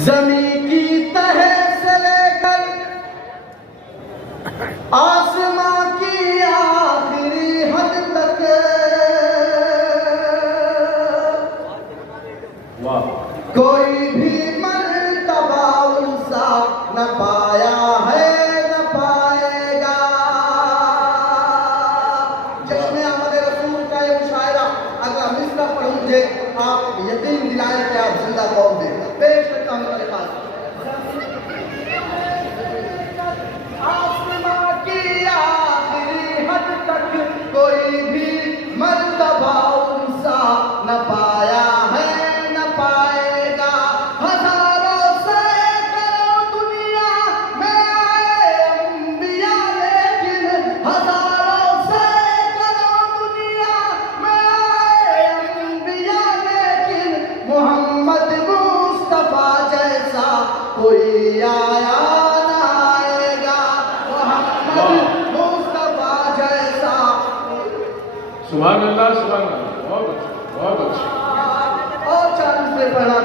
जमीन की तह से लेकर आसमां की आखिरी हद तक कोई भी मर्तबा उनसा न पाया है न पाएगा। जश्न आमद रसूल का ये मुशायरा अगर मिसरा पढ़ मुझे आप यकीन दिलाए कि आप जिंदा कौम देगा। पेश करता हूं मेरे पास आसमां की आखिरी हद तक कोई भी मर्तबा उनसा न पाया है न पाएगा। हजारों सैकड़ों दुनिया में आए अंबिया लेकिन हजारों सैकड़ों दुनिया में आए अंबिया लेकिन मोहम्मद मुस्तफा जैसा कोई आया ना आएगा। मोहम्मद मुस्तफा जैसा। सुभान अल्लाह, सुभान अल्लाह। बहुत अच्छा, बहुत अच्छा। और चालीस में पढ़ना